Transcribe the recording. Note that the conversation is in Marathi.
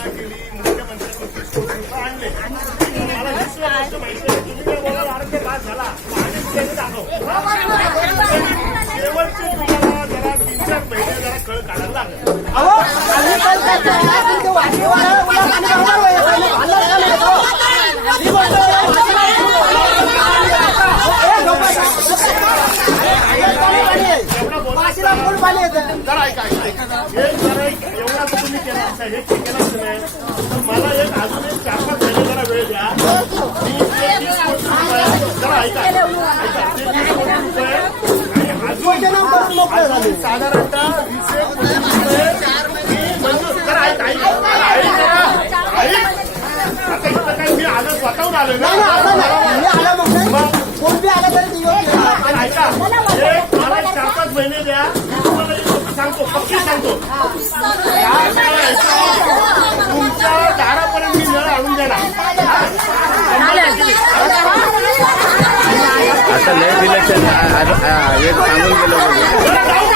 घोषणा केली, मुख्यमंत्र्यांनी सोडून आणले. मला दुसरी गोष्ट माहिती आहे, तुम्ही काय बोलाल आरोग्य बाद झाला आणि त्याने दाखव शेवटचे तुम्हाला जरा 3-4 महिने जरा कळ काढायला लागेल. जरा ऐका हे जरा एवढा तुम्ही केला असता हे केलंच नाही तर मला एक अजून एक 4-5 महिने जरा वेळ द्या. मी 30 कोटी रुपये जरा ऐका ते 30 कोटी रुपये आणि अजून साधारणतः 20 कोटी रुपये मी मंजूर जरा ऐका आता इथं काही मी आलं स्वतःहून आलोय ना ऐका एक मला 4-5 महिने द्या. तुम्हाला एक गोष्ट सांगतो पक्की सांगतो तुमच्या दारापर्यंत मी नळ आणून देणार. आता लेट इलेक्शन सांगून गेलो.